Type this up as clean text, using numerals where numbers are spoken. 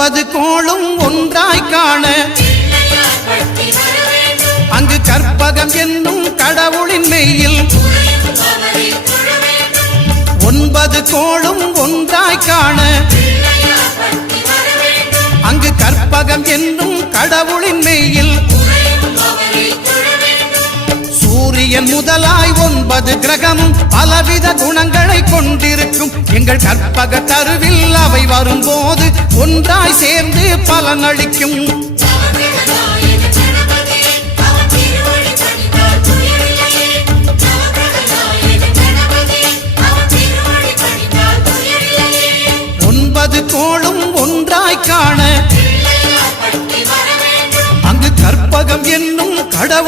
9 கோளும் ஒன்றாய் காண அங்கு கற்பகம் என்னும் கடவுளின் மெய்யில் 9 கோளும் ஒன்றாய் காண அங்கு கற்பகம் என்னும் கடவுளின் மெய்யில் சூரியன் முதலாய் 9 கிரகமும் பலவித குணங்களை கொண்டிருக்கும் எங்கள் கற்பக தருவில் அவை வரும்போது ஒன்றாய் சேர்ந்து பலனளிக்கும்.